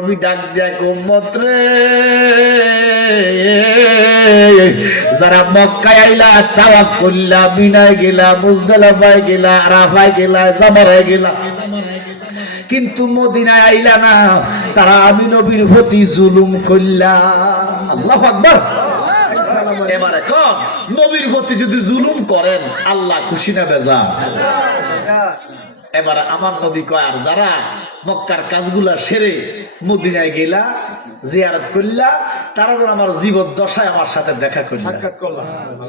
নবী ডাক দেয়া উম্মত রে, যারা মক্কায় আইলা, তাওয়াফ করলা, মিনায় গেলা, মুজদালিফায় গেলা, আরাফায় গেলা, জামারায় গেলা, কিন্তু মদিনায় আইলা না, তারা আমি নবীর প্রতি জুলুম করলা। আল্লাহু আকবার। এবারে কোন নবীর প্রতি যদি জুলুম করেন আল্লাহ খুশি না বেজার? এবারে আমার নবী কয়, আর যারা মক্কার কাজগুলা সেরে মদিনায় গেলা, জিয়ারত করলা, তারা যেন আমার জীবদ্দশায় আমার সাথে দেখা করলা।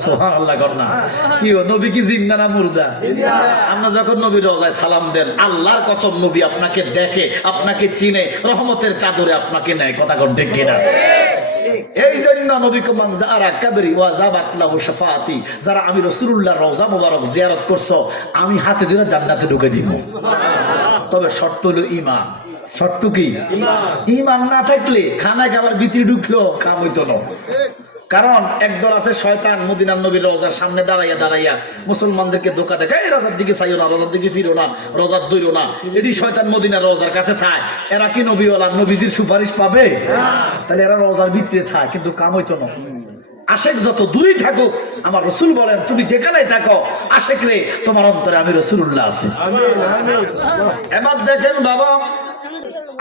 সুবহানাল্লাহ। কন্যা কি নবী কি জিন্দা না মুর্দা? আমরা যখন নবীর রওজায় সালাম দেন, আল্লাহর কসম নবী আপনাকে দেখে, আপনাকে চিনে, রহমতের চাদরে আপনাকে নেয়। কথা কোন ঠিক কিনা? এই জন্য নবী কমান যারা কাবরি ওয়া যাবাত লাহু শাফাআতি, যারা আমি রাসূলুল্লাহর রওজা মোবারক জিয়ারত করছো, আমি হাতে ধরে জান্নাতে ঢুকে দিব। তবে শর্ত হলো ঈমান। শর্ত কি? ঈমান না থাকলে খানা খাবার ভিতরে ঢুকলো কাম হইতো না। কারণ একদল আছে শয়তান, মদিনার নবীর রওজার সামনে দাঁড়াইয়া দাঁড়াইয়া মুসলমানদেরকে ধোঁকা দেখায়, রোজার দিকে চাইও না, রোজার দিকে ফিরো না, রোজার দইরো না। এটি শয়তান মদিনার রওজার কাছে থায়। এরা কি নবীওয়ালা নবীজির সুপারিশ পাবে? তাহলে এরা রওজার ভিতরে থায়, কিন্তু কাম হইতো না। আশেক যত দূরেই থাকুক, আমার রাসূল বলেন তুমি যেখানেই থাকো, আশেক রে তোমার অন্তরে আমি রাসূলুল্লাহ আছি। এবার দেখেন বাবা,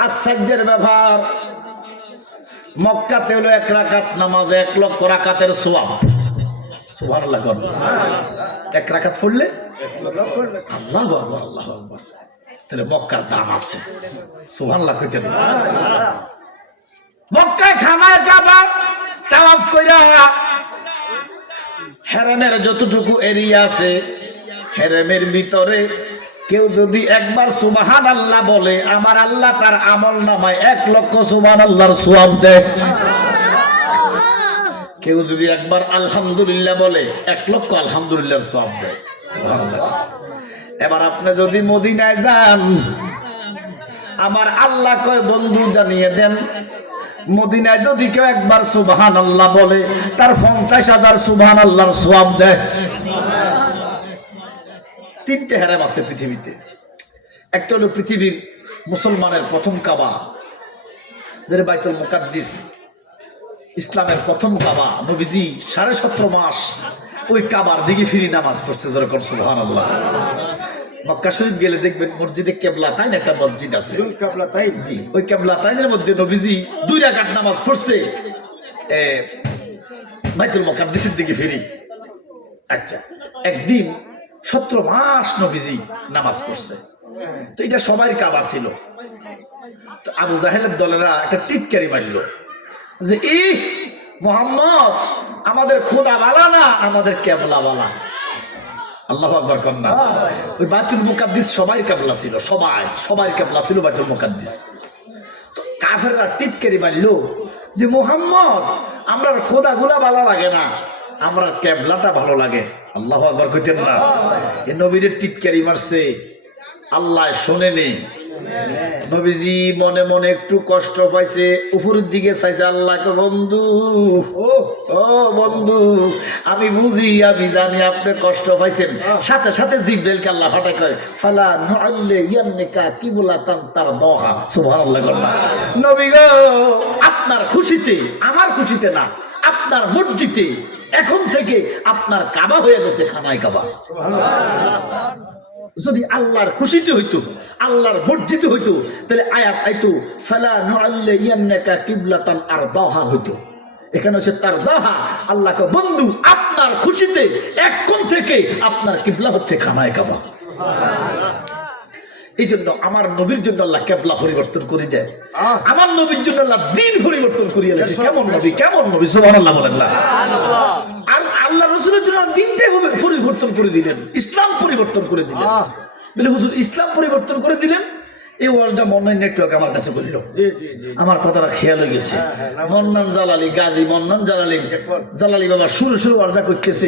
আশ্চর্যের ব্যাপার, মক্কাতে হলো 1 রাকাত নামাজে 1 লক্ষ রাকাতের সওয়াব। সুবহানাল্লাহ। 1 রাকাত পড়লে আল্লাহু আকবার, আল্লাহু আকবার। তাহলে মক্কার দাম আছে। সুবহানাল্লাহ কইতে না? মক্কায় খানায় কাবা তাওয়াফ কইরা হেরেমের যতটুকু এরিয়া আছে, হেরেমের ভিতরে কেউ যদি একবার সুবহানাল্লাহ বলে, আমার আল্লাহ তার আমল নামায় 1 লক্ষ সুবহানাল্লাহর সওয়াব দেয়। কেউ যদি একবার আলহামদুলিল্লাহ বলে, 1 লক্ষ আলহামদুলিল্লাহর সওয়াব দেয়। সুবহানাল্লাহ। এবার আপনি যদি মদিনায় যান, আমার আল্লাহ কয় বন্ধু জানিয়ে দেন, মদিনায় যদি কেউ একবার সুবহানাল্লাহ বলে, তার 50,000 সুবহানাল্লাহর সওয়াব দেয়। 3টে হেরাম আছে পৃথিবীতে। একটা হলো পৃথিবীর মুসলমানের প্রথম কাবা, যেটা বাইতুল মুকাদ্দিস, ইসলামের প্রথম কাবা। নবীজি 17.5 মাস ওই কাবার দিকে ফিরে নামাজ পড়ছে। যেরকম সুবহানাল্লাহ। মক্কা শরীফ গেলে দেখবেন মসজিদে কেবলাতাইন একটা মসজিদ আছে। জি, ওই কেবলাতাইনের মধ্যে নবীজি 2 রাকাত নামাজ পড়ছে বাইতুল মুকাদ্দিসের দিকে ফিরি। আচ্ছা, একদিন 17 মাস নবীজি নামাজ পড়ছে। তো এটা সবার কাবা ছিল। তো আবু জাহেলের দলেরা একটা টিটকারি মারল যে মুহাম্মদ আমাদের খোদা বালা না, আমাদের কেবলা বালা। আল্লাহু আকবার কন্যা। ওই বাইতুল মুকাদ্দিস সবার কেবলা ছিল, সবার কেবলা ছিল বাইতুল মুকাদ্দিস। তো কাফেররা টিটকারি মারল যে মুহাম্মদ আমরা খোদা গুলা ভালো লাগে না, আমরা কেবলাটা ভালো লাগে। আল্লাহু আকবার কইতেন না? এই নবীর টিটকারি মারছে, আল্লাহ শোনেনি। নবীজি মনে মনে একটু কষ্ট পাইছে, উপরের দিকে চাইছে, আল্লাহকে বন্ধু, ও বন্ধু, আমি বুঝি, আমি জানি আপনি কষ্ট পাইছেন। সাথে সাথে জিবরাইলকে আল্লাহ ফাটাই কয়, ফালা নুআল্লি ইয়ান্নিকা কিবলাতান তারদাহা। সুবহানাল্লাহ। নবী গো, আপনার খুশিতে, আমার খুশিতে না, আপনার মসজিদে এখন থেকে আপনার কাবা হয়ে গেছে খানায় কাবা। যদি আল্লাহর খুশিতে হইতো, আল্লাহর মসজিদে হইতো, তাহলে আয়াত আইতো ফালা নুআল্লি ইয়ান্নিকা কিবলাতান আরদাহা হইতো। এখানে হচ্ছে তারদাহা। আল্লাহকে বন্ধু, আপনার খুশিতে এখন থেকে আপনার কিবলা হচ্ছে খানায় কাবা। এই জন্য আমার নবীর জন্য আল্লাহ কেবলা পরিবর্তন করে দেয়। আমার নবীর জন্য আল্লাহ দিন পরিবর্তন করিয়ে দিয়েছে। কেমন নবী, কেমন নবী! সুবহানাল্লাহ বলেন না? আর আল্লাহ রাসূলের জন্য দিনটাই পরিবর্তন করে দিলেন, ইসলাম পরিবর্তন করে দিলেন। বলে হুজুর ইসলাম পরিবর্তন করে দিলেন, এই ওয়াজটা মন্নান নেটওয়ার্ক আমার কাছে বলল। আমার কথাটা খেয়াল হয়ে গেছে। মন্নান জালালি, গাজী মন্নান জালালি বাবা শুরু ওয়াজটা করতেছে,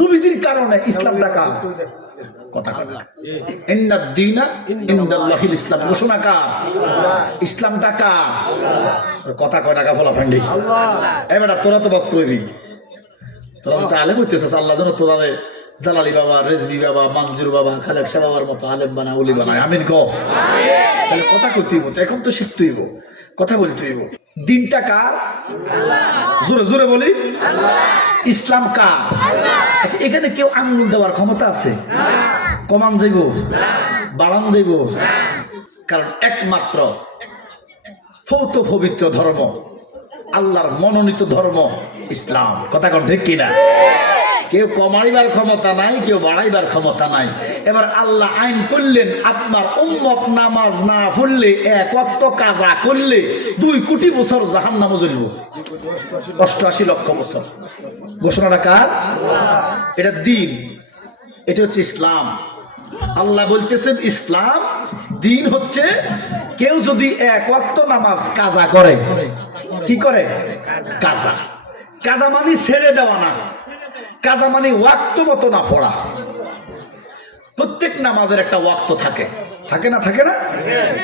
নবীজির কারণে ইসলাম টাকা কথা কথা ইসলাম ঘোষণা কার? ইসলাম টাকা কথা কয় টাকা ফলা ফান্ডি। এবার তোরা তো বক্তব্য, তোরা তো আলেম হইতেছিস, আল্লাহ যেন তোরা জালালি বাবা, রেজবি বাবা, মঞ্জুর বাবা, খালেক শাহ বাবার মতো আলেম বানায়, ওলি বানায়। আমিন কও। তাহলে কথা কইতে হইব, এখন তো শিখতে হইব, কথা বলতে হইব। দিনটা কার? জোরে জোরে বলি, ইসলাম কার? আচ্ছা, এখানে কেউ আঙ্গুল দেওয়ার ক্ষমতা আছে? কমান যাইব, বাড়ান যাইব? কারণ একমাত্র ফৌত পবিত্র ধর্ম, আল্লাহর মনোনীত ধর্ম ইসলাম। কথা কোন ঠিক কিনা? কেউ কমাইবার ক্ষমতা নাই, কেউ বাড়াইবার ক্ষমতা নাই। এবার আল্লাহ আইন করলেন, আপনার উম্মত নামাজ না পড়লে, এক ওয়াক্ত কাজা করলে 2 কোটি বছর জাহান্নামে জ্বলব। 88 লক্ষ বছর। ঘোষণাটা কার? এটা দিন, এটা হচ্ছে ইসলাম। আল্লাহ বলতেছেন ইসলাম দিন হচ্ছে, কেউ যদি এক ওয়াক্ত নামাজ কাজা করে, কি করে? কাজা। কাজা মানে ছেড়ে দেওয়া না, কাজা মানে ওয়াক্ত মতো না পড়া। প্রত্যেক নামাজের একটা ওয়াক্ত থাকে, থাকে না? থাকে না?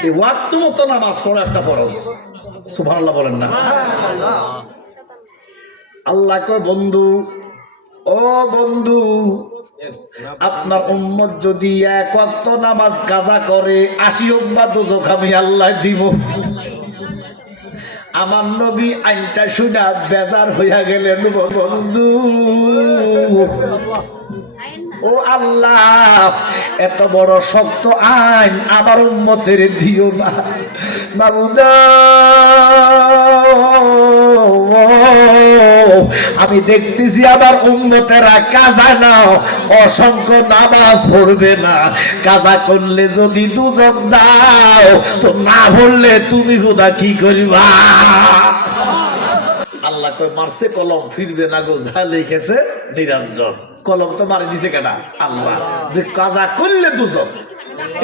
এই ওয়াক্ত মতো নামাজ পড়া একটা ফরজ। সুবহানাল্লাহ বলেন না? আল্লাহ কয়, বন্ধু, ও বন্ধু, আপনার উম্মত যদি এক ওয়াক্ত নামাজ কাজা করে, 80 হোক বা দোজখ আমি আল্লাহ দিব। আমার নবী আইনটা শুনা বেজার হইয়া গেলেন, বন্ধু ও আল্লাহ, এত বড় শক্ত আইন আমার উম্মতের দিও না বাবুদা। আমি দেখতেছি আমার উম্মতেরা কাজা না, অসংখ্য নামাজ পড়বে না। কাজা করলে যদি দুজক দাও, তো না পড়লে তুমি খোদা কি করবা? আল্লাহ কই, মারছে কলম ফিরবে না গো, যা লিখেছে নিরঞ্জন। কলম তো মারি দিছে কেনা? আল্লাহ। যে কাজা করলে দুজক,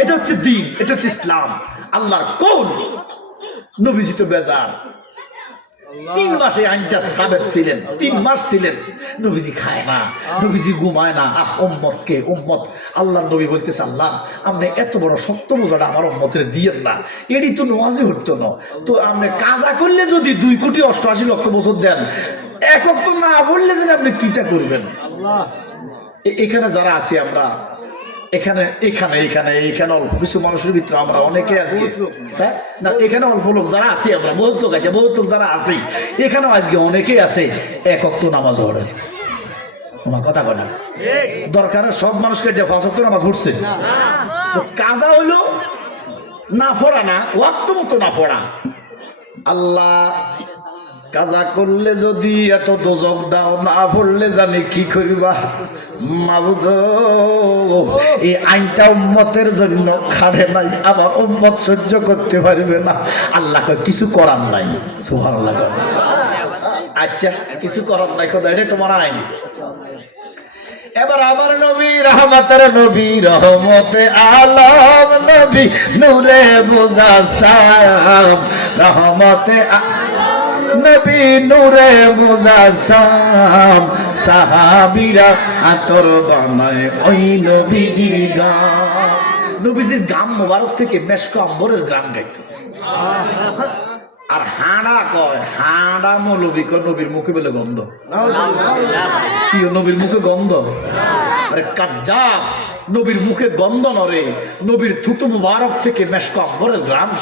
এটা হচ্ছে দিন, এটা হচ্ছে ইসলাম, আল্লাহর কৌল। নবীজি তো বেজার, 3 মাসে আইনটা সাবেত ছিলেন, 3 মাস ছিলেন। নবীজি খায় না, নবীজি ঘুমায় না। উম্মতকে উম্মত, আল্লাহ নবী বলতেছে, আল্লাহ আপনি এত বড় শক্ত বোঝাটা আমার উম্মতের দিয়েন না, এটি তো নামাজই হতো না। তো আপনি কাজা করলে যদি 2 কোটি 88 লক্ষ বছর দেন, এক ওয়াক্ত না বললে যেন আপনি কিতা করবেন? এখানে যারা আছি আমরা, এখানে এখানে এখানে এখানে অল্প কিছু মানুষের ভিতরে আমরা অনেকে আছি, হ্যাঁ না? এখানে অল্প লোক যারা আছি আমরা, বহুত লোক আছে, বহুত লোক যারা আছি এখানেও আজকে অনেকেই আছে এক ওয়াক্ত নামাজ পড়ে। তোমার কথা বলে দরকার সব মানুষকে যে 5 ওয়াক্ত নামাজ পড়ছে, তো কাজা হইলো না পড়া, না ওয়াক্ত মতো না পড়া। আল্লাহ কাজা করলে যদি এত দোজক দাও, না পড়লে জানি কি করিবা মাবুদ। এই আইনটা উম্মতের জন্য খাড়ে নাই, আমার উম্মত সহ্য করতে পারবে না। আল্লাহ কিছু করার নাই। সুবহানাল্লাহ। আচ্ছা, কিছু করার নাই, খোদা এটা তোমার আইন। এবার আমার নবী রহমতের নবী, রহমতে আলম নবী, নূরে মুজাসসাম, রহমতে নবী নূরে মুজাসসাম, সাহাবীরা আতর বানায় ওই নবীজির গাম। নবীজির গাম মোবারক থেকে মেশক আম্বরের গান গাইতো। আর হাঁড়া কয়, হাঁড়া মৌলবী কয় নবীর মুখে বলে গন্ধ। কি নবীর মুখে গন্ধ? আরে কাজ্জাব, নবীর মুখে গন্ধ নরে, নবীর থুতু মুবারক থেকে মেশক আম্বরের গ্রাম।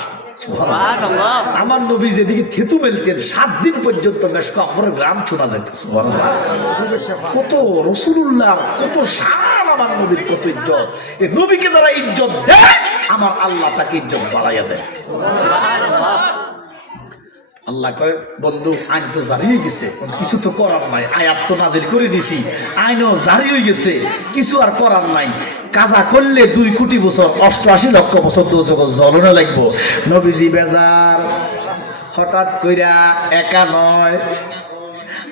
আমার নবী যেদিকে থেতু মেলতেন 7 দিন পর্যন্ত মেশক আম্বরের গ্রাম শোনা যেত। কত রাসূলুল্লাহ, কত শান আমার নবীর, কত ইজ্জত। এই নবীকে যারা ইজ্জত দেয়, আমার আল্লাহ তাকে ইজ্জত বাড়াইয়া দেয়। আল্লাহ কয়, বন্ধু আইন তো জারি হয়ে গেছে, কিছু তো করার নাই। আয়াত তো নাজিল করে দিছি, আইনও জারি হয়ে গেছে, কিছু আর করার নাই। কাজা করলে 2 কোটি বছর 88 লক্ষ বছর দোজখ জ্বলনে লাগবো। নবীজি বেজার। হঠাৎ কইরা একা নয়,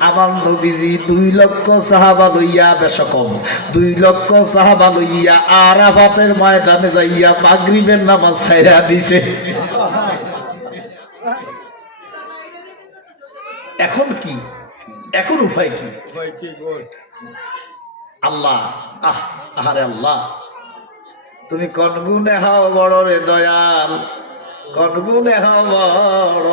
আমার নবীজি 2 লক্ষ সাহাবা লইয়া, বেশ কম 2 লক্ষ সাহাবা লইয়া আরাফাতের ময়দানে যাইয়া মাগরিবের নামাজ ছাইরা দিছে। এখন কি, এখন উপায় কি? আল্লাহ, আহারে আল্লাহ, তুমি কোন গুণে হও বড় রে দয়াল, কোন গুণে হও বড়।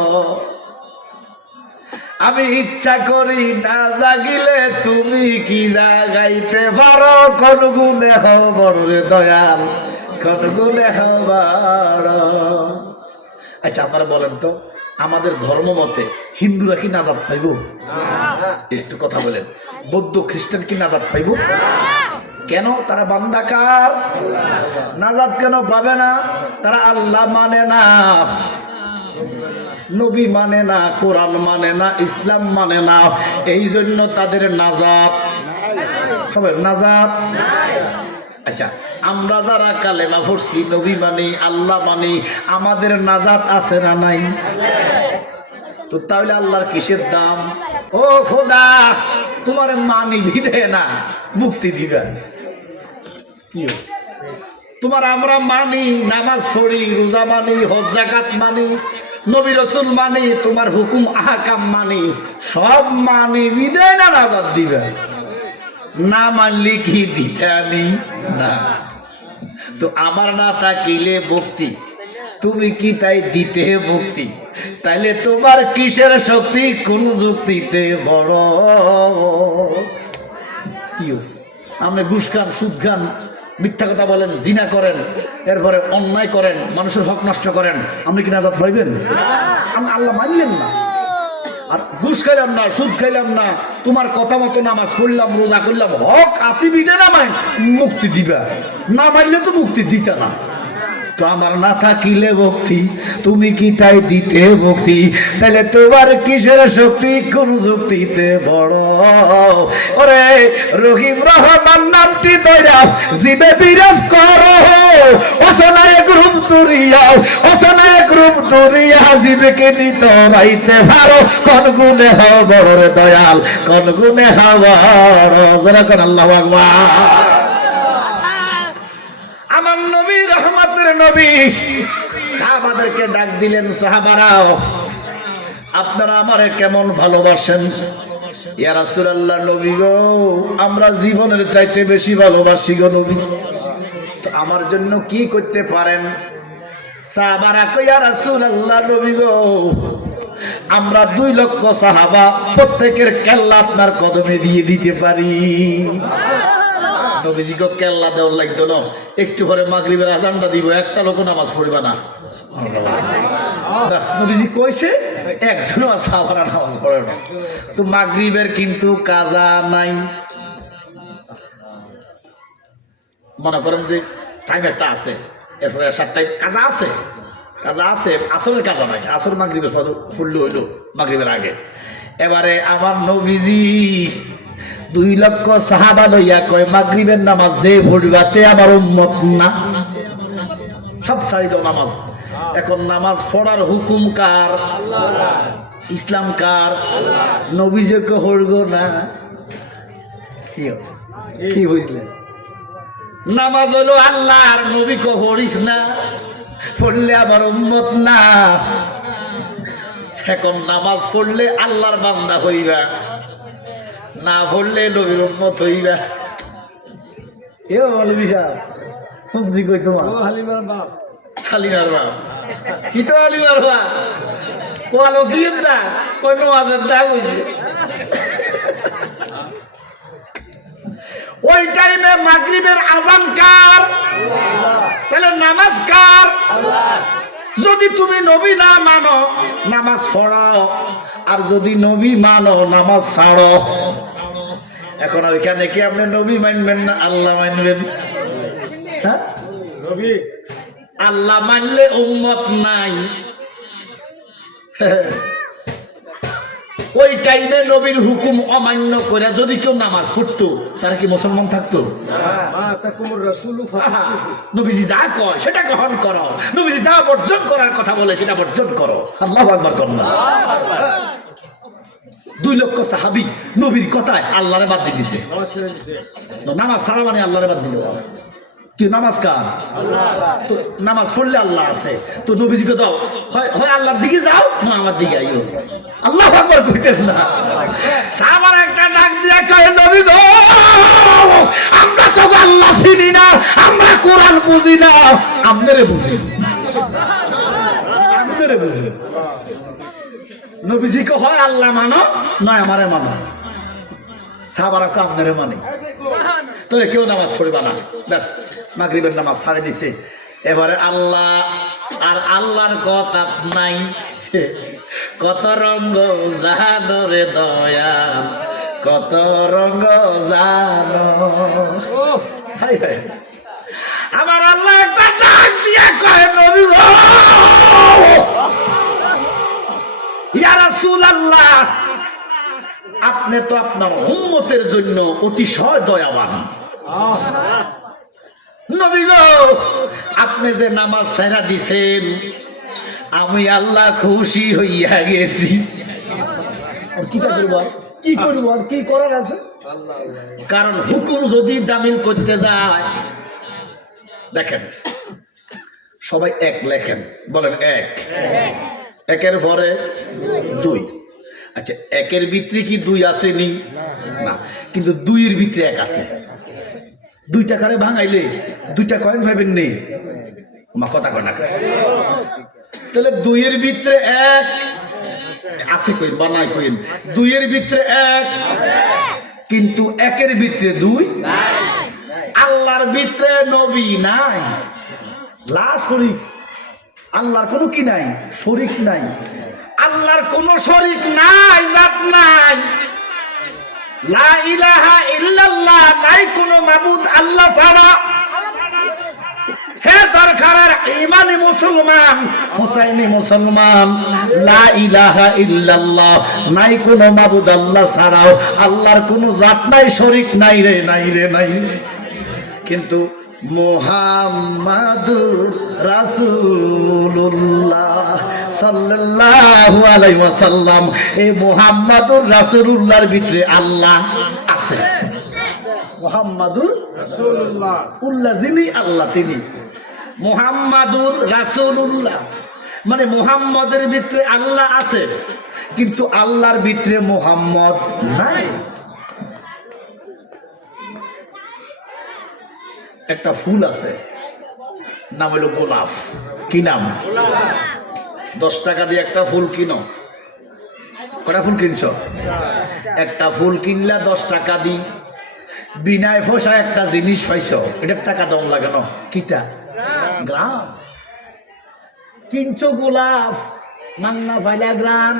আমি ইচ্ছা করি না জাগিলে তুমি কি জাগাইতে পারো, কোন গুণে হও বড় রে দয়াল, কোন গুণে হও বড়। আচ্ছা আপনারা বলেন তো, আমাদের ধর্ম মতে হিন্দুরা কি নাজাত পাইব? একটু কথা বলেন। বৌদ্ধ খ্রিস্টান কি নাজাত পাইব? কেন? তারা বান্দা কার? নাজাত কেন পাবে না? তারা আল্লাহ মানে না, নবী মানে না, কোরআন মানে না, ইসলাম মানে না, এই জন্য তাদের নাজাত। সবাই নাজাত। আচ্ছা আমরা যারা কালেমা পড়ছি, নবী মানি, আল্লাহ মানি, আমাদের নাজাত আছে না নাই? তো তাহলে আল্লাহর কিসের দাম? ও খোদা, তোমার মানি বিধে না মুক্তি দিবে। তোমার আমরা মানি, নামাজ পড়ি, রোজা মানি, হজ যাকাত মানি, নবী রাসূল মানি, তোমার হুকুম আহকাম মানি, সব মানি বিধে না নাজাত দিবে? না মানলে কি দিতে আনি না? তো আমার না থাকিলে মুক্তি, তুমি কি তাই দিতে মুক্তি? তাইলে তোমার কিসের শক্তি, কোন যুক্তিতে বড়? কি আপনি ঘুষ খান, সুদ খান, মিথ্যা কথা বলেন, জিনা করেন, এরপরে অন্যায় করেন, মানুষের হক নষ্ট করেন, আপনি কি নাজাত পাইবেন? আপনি আল্লাহ মানলেন না। আর ঘুষ খাইলাম না, সুদ খাইলাম না, তোমার কথা মতো নামাজ পড়লাম, রোজা করলাম, হক আসি বিদে না মাইন মুক্তি দিবা, না মানলে তো মুক্তি দিতে না। তো আমার না থাকিলে ভক্তি, তুমি কি তাই দিতে ভক্তি? তাহলে তোমার কিসের শক্তি, কোন যুক্তিতে বড়? ওরে রহিম রহমান নামটি দয়া জিবে বিরাজ করো, অসনায় গ্রুপ তুরিয়াও, অসনায় গ্রুপ তুরিয়া জিবেকে নিত রাইতে পারো, কোন গুণে হও বড় রে দয়াল, কোন গুণে হও বড়? যারা কোন আল্লাহু আকবার। আমার নবী রহমতের নবী সাহাবাদেরকে ডাক দিলেন, সাহাবারাও আপনারা আমারে কেমন ভালোবাসেন? ইয়া রাসূলুল্লাহ, নবী গো আমরা জীবনের চাইতে বেশি ভালোবাসি গো নবী, তো আমার জন্য কি করতে পারেন? সাহাবারা কই, ইয়া রাসূলুল্লাহ, নবী গো আমরা 2 লক্ষ সাহাবা প্রত্যেকের কেল্লা আপনার কদমে দিয়ে দিতে পারি। নবীজিকে কেল্লা দেওয়ার লাগতো না, একটু পরে মাগরিবের আজানটা দিব, একটা লোক নামাজ পড়বে না। নবীজি কইছে একজনও সাহাবারা নামাজ পড়ে না। তো মাগরিবের কিন্তু কাজা নাই, মনে করেন যে টাইম একটা আছে, এরপরে এসার টাইম কাজা আছে, কাজা আছে, আসরের কাজা নাই, আসর মাগরিবের পড়লে হইলো মাগরিবের আগে। এবারে আমার নবীজি 2 লক্ষ সাহাবা লইয়া কয়, মাগরিবের নামাজ যে পড়বাতে আমার উম্মত না, সব ছাড়ি দাও নামাজ। এখন নামাজ পড়ার হুকুম কার? ইসলাম কার? নবীজিকে হরগো না। কি বুঝলেন? নামাজ হলো আল্লাহর, নবীকে হরিস না, পড়লে আমার উম্মত না। এখন নামাজ পড়লে আল্লাহর বান্দা হইবা, না পড়লে নবীর উম্মত হইবা। এ মৌলভী সাহেব শুনছি কই তোমার হালিমার বাপ, হালিমার বাপ কি তো হালিমার বাপ কোয়ালো কি না কই নামাজের দাগ হইছে। ওই টাইমে মাগরিবের আযান কার? তাহলে নামাজ কার? যদি তুমি নবী না মানো নামাজ পড়াও, আর যদি নবী মানো নামাজ ছাড়ো। এখন ওইখানে কি আপনি নবী মানবেন না আল্লাহ মানবেন? হ্যাঁ, নবী আল্লাহ মানলে উম্মত নাই। ওই টাইমে নবীর হুকুম অমান্য করে যদি কেউ নামাজ পড়তো, তারা কি মুসলমান থাকতো? নবীজি যা কয় সেটা গ্রহণ করো, নবীজি যা বর্জন করার কথা বলে সেটা বর্জন করো। আল্লাহু আকবার করুন না। 2 লক্ষ সাহাবী নবীর কথায় আল্লাহরে বাদ দিয়ে দিছে, নামাজ ছাড়া মানে আল্লাহরে বাদ দিল। কি নামাজ কার? তো নামাজ পড়লে আল্লাহ আছে, তো নবীজিকে দাও, হয় আল্লাহর দিকে যাও না আমার দিকে আইও। আল্লাহু আকবার কইতেন না। সাহাবারা একটা ডাক দিয়া কয়, নবী গো আমরা তো আল্লাহ চিনি না, আমরা কোরআন বুঝি না, আপনারে বুঝি, আপনারে বুঝি। নবীজিকে হয় আল্লাহ মানো নয় আমারে মানো। সাহাবারা কে আপনারে মানে, তোরে কেউ নামাজ পড়বা না, ব্যাস মাগরিবের নামাজ ছাড়ে দিছে। এবারে আল্লাহ আর আল্লাহর কথা নাই, কত রঙ্গ জাদরে দয়াল, কত রঙ্গ জানো। হাই হাই, আমার আল্লাহ একটা ডাক দিয়া কয়, নবী গো, ইয়া রাসূলুল্লাহ, আপনি তো আপনার উম্মতের জন্য অতিশয় দয়াবান। নবী গো, আপনি যে নামাজ ছাইরা দিছেন, আমি আল্লাহ খুশি হইয়া গেছি। কি করব, কি করব, কি করার আছে? কারণ হুকুম যদি দামিল করতে যায়, দেখেন সবাই এক লেখেন, বলেন এক, একের পরে দুই। আচ্ছা, একের ভিতরে কি দুই আছে নি? না, কিন্তু দুইয়ের ভিতরে এক আছে। 2 টাকারে ভাঙাইলে 2টা কয়েন ভাবেন নেই, আমার কথা কয় না। তাহলে 2-এর ভিতরে এক আছে কইন বা নাই কইন, 2-এর ভিতরে এক, কিন্তু একের ভিতরে 2 নাই। আল্লাহর ভিতরে নবী নাই, লা শরীক, আল্লাহর কোনো কি নাই, শরীক নাই। আল্লাহর কোনো শরীক নাই, জাত নাই, লা ইলাহা ইল্লাল্লাহ, নাই কোনো মাবুদ আল্লাহ ছাড়া। হে দরকারের ঈমানি মুসলমান, হুসাইনি মুসলমান, লা ইলাহা ইল্লাল্লাহ, নাই কোনো মাবুদ আল্লাহ ছাড়াও। আল্লাহর কোনো জাত নাই, শরীক নাই রে, নাই রে, নাই। কিন্তু মুহাম্মাদুর রাসূলুল্লাহ সাল্লাল্লাহু আলাইহি ওয়াসাল্লাম, এই মুহাম্মাদুর রাসূলুল্লাহর ভিতরে আল্লাহ আছে। মুহাম্মাদুর রাসূলুল্লাহ, উল্লাহ যিনি, আল্লাহ তিনি। মুহাম্মাদুর রাসূলুল্লাহ মানে মুহাম্মদের ভিতরে আল্লাহ আছে, কিন্তু আল্লাহর ভিতরে মুহাম্মদ নাই। একটা ফুল আছে, নাম হলো গোলাপ। কি নাম? 10 টাকা দিয়ে একটা ফুল কিনো, কটা ফুল কিনছ? একটা ফুল কিনলা 10 টাকা দি, বিনায় ফসা একটা জিনিস পাইছ, এটা টাকা দম লাগে না। কিটা? গ্রাম। কিনছো গোলাপ, মান্না ফাইলা গ্রাম।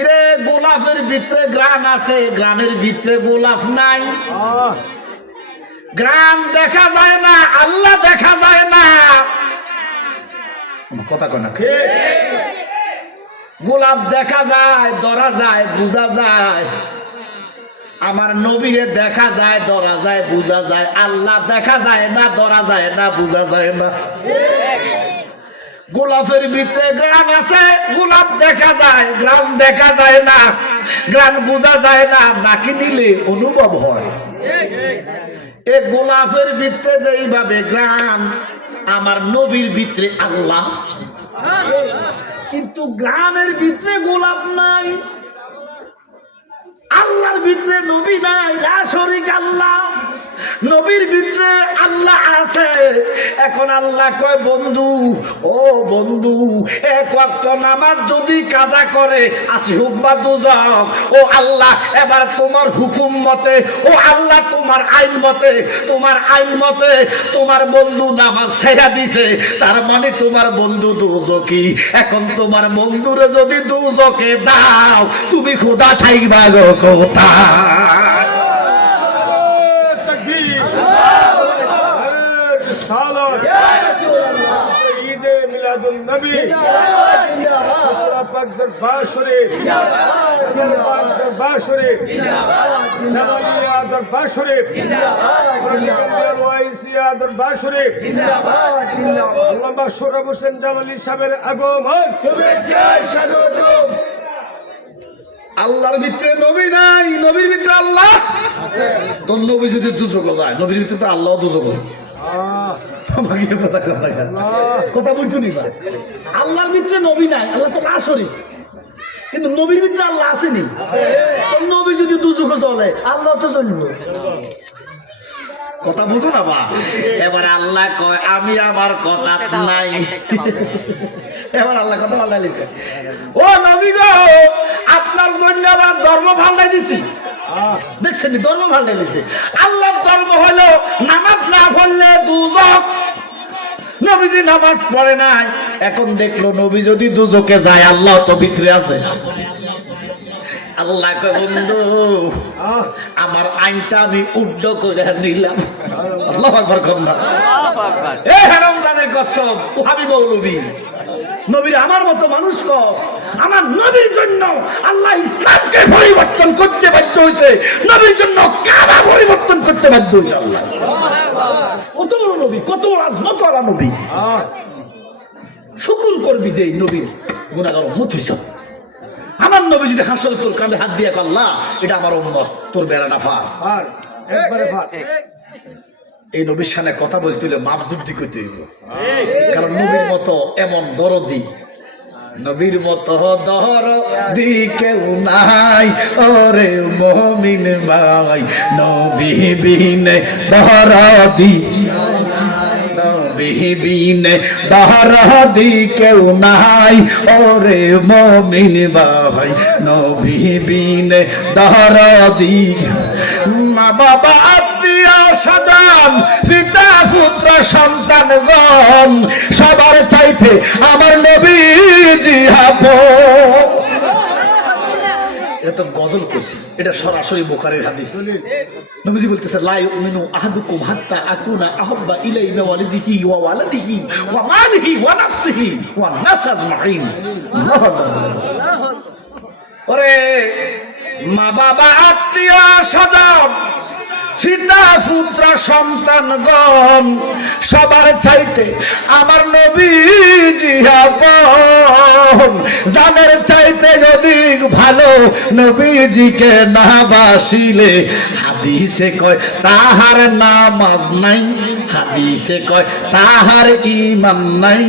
ইরে গোলাপের ভিতরে গ্রান আছে, গ্রানের ভিতরে গোলাপ নাই। গ্রাম দেখা যায় না, আল্লাহ দেখা যায় না। কথা কয় না? গোলাপ দেখা যায়, ধরা যায়, বোঝা যায়। আমার নবীরে দেখা যায়, ধরা যায়, বোঝা যায়। আল্লাহ দেখা যায় না, ধরা যায় না, বোঝা যায় না। গোলাপের ভিতরে গ্রাম আছে, গোলাপ দেখা যায়, গ্রাম দেখা যায় না, গ্রাম বোঝা যায় না, নাকি দিলে অনুভব হয়। এ গোলাপের ভিতরে যেইভাবে গ্রাম, আমার নবীর ভিতরে আল্লাহ, কিন্তু গ্রামের ভিতরে গোলাপ নাই, আল্লাহর ভিতরে নবী নাই, লা শরীক আল্লাহ। নবীর ভিতরে আল্লাহ আছে। এখন আল্লাহ কয়, বন্ধু, ও বন্ধু, 1 ওয়াক্ত নামাজ যদি কাজা করে 80 হোক বা দুজক, ও আল্লাহ এবার তোমার হুকুম মতে, ও আল্লাহ তোমার আইন মতে, তোমার আইন মতে তোমার বন্ধু নামাজ ছেড়ে দিছে, তার মানে তোমার বন্ধু দুজকি। এখন তোমার বন্ধুরে যদি দুজকে দাও, তুমি খোদা থাইবা গো কোথায়? दरबार शरीफ दरबार शरीफ जलालिया दरबार शरीफ वाइसिया दरबार शरीफ আল্লামা সোহরাব হোসেন জালালি সাহেবের আগমন শুভেচ্ছা স্বাগতম। আল্লাহর ভিতরে নবী নাই, নবীর ভিতরে আল্লাহ আছে। তোর নবী যদি দুজক যায়, নবীর ভিতরে তো আল্লাহ দুজক। কথা বলছো নি? আল্লাহর ভিতরে নবী নাই, আল্লাহ তো না শরীক, কিন্তু নবীর ভিতরে আল্লাহ আসেনি। নবী যদি দুজকে চলে, আল্লাহ তো চলবে। কথা বুঝো না বা? এবার আল্লাহ কয়, আমি আমার কথা নাই, এবার আল্লাহ কথা ভালো লিখে, ও নবী গো, আপনার জন্য আবার ধর্ম ভাল্লাই দিছি। দেখছেন ধর্ম ভাল্লাই দিছে। আল্লাহর ধর্ম হলো নামাজ না পড়লে দুজক। নবীজি নামাজ পড়ে নাই, এখন দেখলো নবী যদি দুজকে যায় আল্লাহ তো ভিতরে আছে। আল্লাহ কয় বন্ধু আমার আইনটা আমি উড্ড করে নিলাম। আল্লাহু আকবার কন্যা এ হারামজাদের কসম ওহাবি মৌলবী নবীর আমার মতো মানুষ কস, আমার নবীর জন্য আল্লাহ ইসলামকে পরিবর্তন করতে বাধ্য হয়েছে, নবীর জন্য কাবা পরিবর্তন করতে বাধ্য হয়েছে আল্লাহ। কত বড় নবী, কত বড় আজমত ওয়ালা নবী। শুকর করবি যে এই নবীর গুনাহগার উম্মত হইছ। আমার নবী যদি হাসল তোর কাঁধে হাত দিয়ে আল্লাহ এটা আমার উম্মত, তোর বেড়াটা ফার একবারে ফার। এই নবীর সামনে কথা বলতে হলে মাপ যুক্তি করতে হইব, কারণ নবীর মতো এমন দরদি, নবীর মতো দরদি কেউ নাই ওরে মুমিন ভাই, নবী বিনে দরদি, নবী বিনে দরদি কেউ নাই ওরে মুমিন ভাই, নবী বিনে দরদি। মা বাবা আত্মীয় স্বজন পিতা পুত্র সন্তানগণ সবার চাইতে আমার নবীজি আপন। এটা তো গজল করছি, এটা সরাসরি বুখারীর হাদিস। নবীজি বলতেছে লা ইউমিনু আহাদুকুম হাত্তা আকুনা আহাব্বা ইলাইহি মিন ওয়ালিদিহি ওয়া ওয়ালাদিহি ওয়া মালিহি ওয়া নাফসিহি ওয়া নাস আজমাইন। ওরে মা বাবা আত্মীয় স্বজন পিতা পুত্র সন্তানগণ সবার চাইতে আমার নবীজি আপন। জানের চাইতে যদি ভালো নবীজিকে না বাসিলে হাদিসে কয় তাহার নামাজ নাই, হাদিসে কয় তাহার ঈমান নাই,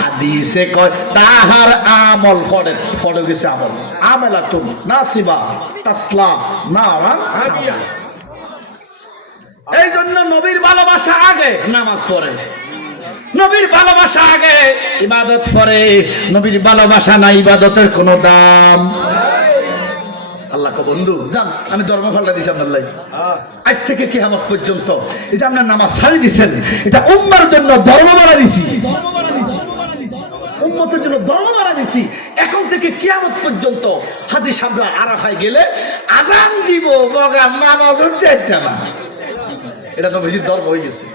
হাদিসে কয় তাহার আমল পড়ে পড়ে গেছে আমল আমালাতুন নাসিবা তাসলা না হাবিয়া। এই জন্য নবীর ভালোবাসা আগে নামাজ পড়ে, নবীর ভালোবাসা আগে ইবাদত পড়ে। নবীর ভালোবাসা না ইবাদতের কোনো দাম। আল্লাহ কো বন্ধু জান আমি ধর্ম ভাল্লা দিছি আপনার লাই, আজ থেকে কিয়ামত পর্যন্ত এই যে আপনার নামাজ ছাড়ি দিছেন এটা উম্মার জন্য ধর্ম বাড়া দিছি, উম্মতের জন্য ধর্ম বাড়া দিছি। এখন থেকে কিয়ামত পর্যন্ত হাজী সাহেবরা আরাফায় গেলে আজান দিব মগার নামাজ উঠতে না, এটা নবীজির ধর্ম হয়ে গেছে।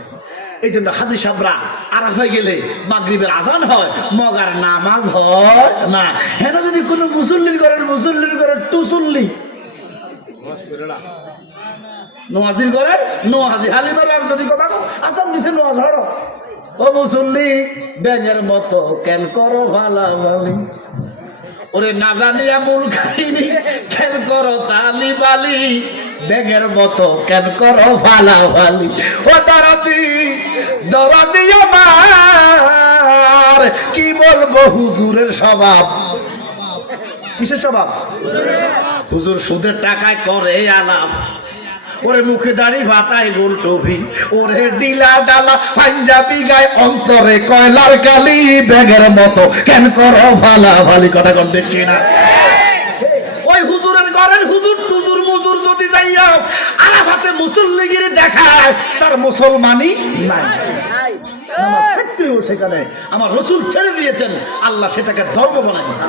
এই জন্য হাজী সাহেবরা আরাফায় গেলে মাগরিবের আজান হয়, মগার নামাজ হয় না। হেন যদি কোনো মুসল্লির ঘরের টুসল্লি নোয়াজির ঘরের নোয়াজি হালিমার যদি কথা আজান দিছে নোয়াজ হড়, ও মুসল্লি ব্যাঙের মতো কেন করো ভালা ভালি, ওরে না জানিয়া মূল খাইনি কেন করো তালি বালি, ব্যাঙের মতো কেন করো ভালা ভালি। ও দরদি দরদি আমার কি বলবো হুজুরের স্বভাব। কিসের স্বভাব? হুজুর সুদের টাকায় করে আলাপ, ওরে মুখে দাড়ি ভাতায় গোল টুপি, ওরে ডিলা ডালা পাঞ্জাবি গায়ে অন্তরে কয়লার কালি, ব্যাগের মতো কেন করো ভালা ভালি। কথা কোন দেখছি না? ওই হুজুরের ঘরের হুজুর টুজুর মুজুর যদি যাইয়া আরাফাতে মুসল্লিগিরি দেখায় তার মুসলমানই নাই। সেখানে আমার রসুল ছেড়ে দিয়েছেন, আল্লাহ সেটাকে ধর্ম বানাই দিয়েছে।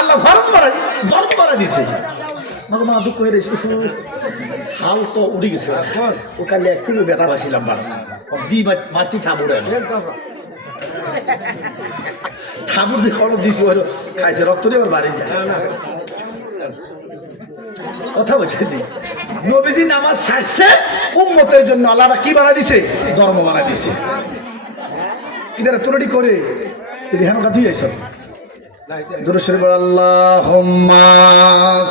আল্লাহ ফরজ বানাই ধর্ম বানাই দিয়েছে। দুঃখ হয়ে গেছে, হাল তো উড়ে গেছে। ও কালি একসঙ্গে বেটা পাইছিলাম দি মাছি ঠাকুর ঠাকুর যে খরচ দিছি ওর খাইছে রক্ত দিয়ে আবার বাড়ি যায়। কথা বলছে নবীজি নামাজ ছাড়ছে উম্মতের জন্য, আল্লাহ কি বানা দিছে? ধর্ম বানা দিছে। কিদারা তোরটি করে যদি হেন কথা তুই আইস দুরূদ শরীফ আল্লাহুম্মা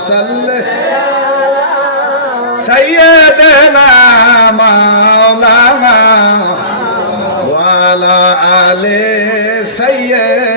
সাল্লি সাইয়্যিদানা মাওলানা ওয়া আলা আলি সাইয়্যিদানা